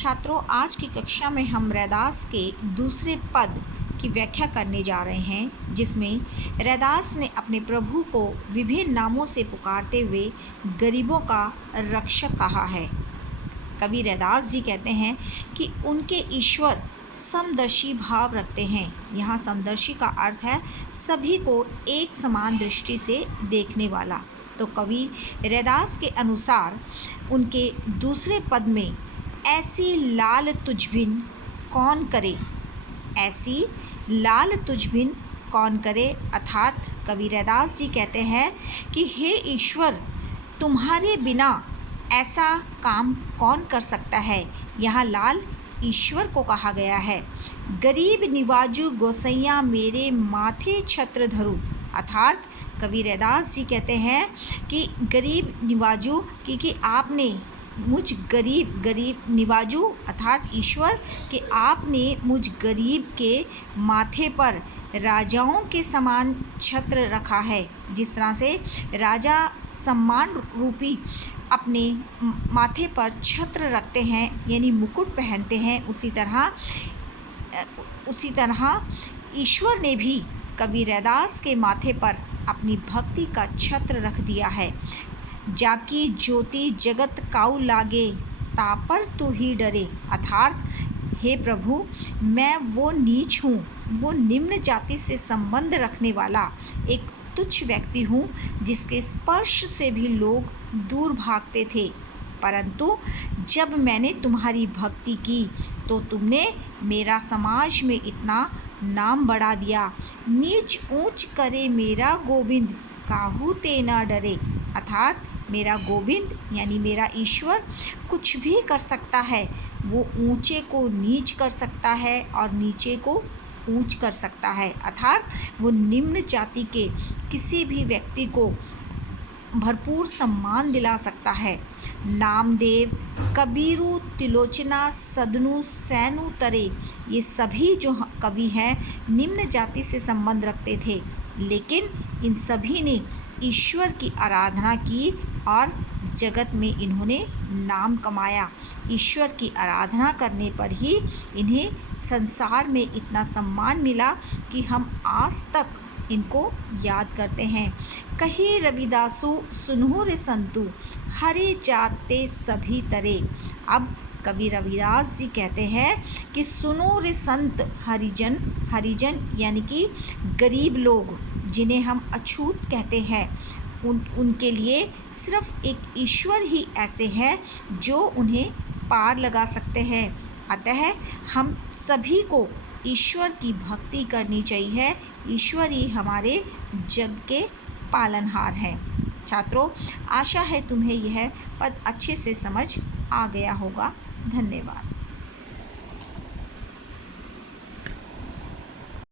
छात्रों, आज की कक्षा में हम रैदास के दूसरे पद की व्याख्या करने जा रहे हैं, जिसमें रैदास ने अपने प्रभु को विभिन्न नामों से पुकारते हुए गरीबों का रक्षक कहा है। कवि रैदास जी कहते हैं कि उनके ईश्वर समदर्शी भाव रखते हैं। यहाँ समदर्शी का अर्थ है सभी को एक समान दृष्टि से देखने वाला। तो कवि रैदास के अनुसार उनके दूसरे पद में ऐसी लाल तुझबिन कौन करे, ऐसी लाल तुझबिन कौन करे, अर्थात कवि रैदास जी कहते हैं कि हे ईश्वर, तुम्हारे बिना ऐसा काम कौन कर सकता है। यहाँ लाल ईश्वर को कहा गया है। गरीब निवाजू गोसैया मेरे माथे छत्र धरू, अर्थात कवि रैदास जी कहते हैं कि गरीब निवाजू, क्योंकि आपने मुझ गरीब निवाजू अर्थात ईश्वर कि आपने मुझ गरीब के माथे पर राजाओं के समान छत्र रखा है। जिस तरह से राजा सम्मान रूपी अपने माथे पर छत्र रखते हैं, यानी मुकुट पहनते हैं, उसी तरह ईश्वर ने भी कवि रैदास के माथे पर अपनी भक्ति का छत्र रख दिया है। जाकी ज्योति जगत काऊ लागे, तापर तू ही डरे, अर्थात हे प्रभु, मैं वो नीच हूँ, वो निम्न जाति से संबंध रखने वाला एक तुच्छ व्यक्ति हूँ, जिसके स्पर्श से भी लोग दूर भागते थे। परंतु जब मैंने तुम्हारी भक्ति की तो तुमने मेरा समाज में इतना नाम बढ़ा दिया। नीच ऊंच करे मेरा गोविंद, काहू ते न डरे, अर्थात मेरा गोविंद यानी मेरा ईश्वर कुछ भी कर सकता है। वो ऊंचे को नीच कर सकता है और नीचे को ऊंच कर सकता है, अर्थात वो निम्न जाति के किसी भी व्यक्ति को भरपूर सम्मान दिला सकता है। नामदेव, कबीरू, तिलोचना, सदनु, सैनु तरे, ये सभी जो कवि हैं निम्न जाति से संबंध रखते थे, लेकिन इन सभी ने ईश्वर की आराधना की और जगत में इन्होंने नाम कमाया। ईश्वर की आराधना करने पर ही इन्हें संसार में इतना सम्मान मिला कि हम आज तक इनको याद करते हैं। कही रविदासु सुनहु रे संतु, हरे जाते सभी तरे। अब कवि रविदास जी कहते हैं कि सुनो रे संत हरिजन, हरिजन यानी कि गरीब लोग जिन्हें हम अछूत कहते हैं, उनके लिए सिर्फ एक ईश्वर ही ऐसे हैं जो उन्हें पार लगा सकते हैं। अतः हम सभी को ईश्वर की भक्ति करनी चाहिए। ईश्वर ही हमारे जग के पालनहार हैं। छात्रों, आशा है तुम्हें यह पद अच्छे से समझ आ गया होगा। धन्यवाद।